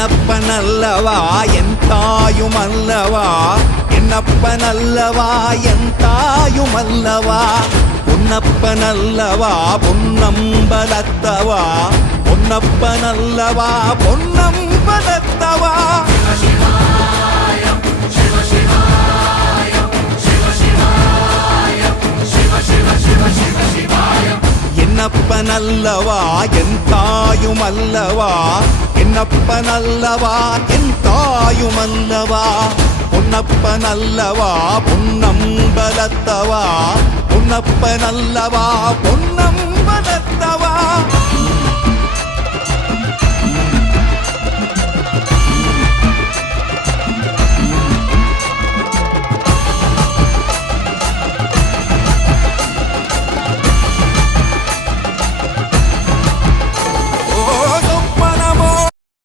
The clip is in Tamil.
என்னப்பனல்லவா என் தாயுமல்லவா, என்னப்பனல்லவா என் தாயுமல்லவா, பொன்னப்பனல்லவா பொன்னம்பலத்தவா, பொன்னப்பனல்லவா பொன்னம்பலத்தவா. என்னப்பனல்லவா என் தாயுமல்லவா, என்னப்பனல்லவா என் தாயுமல்லவா, பொன்னப்பனல்லவா பொன்னம்பலத்தவா, பொன்னப்பனல்லவா பொன்னம்பலத்தவா.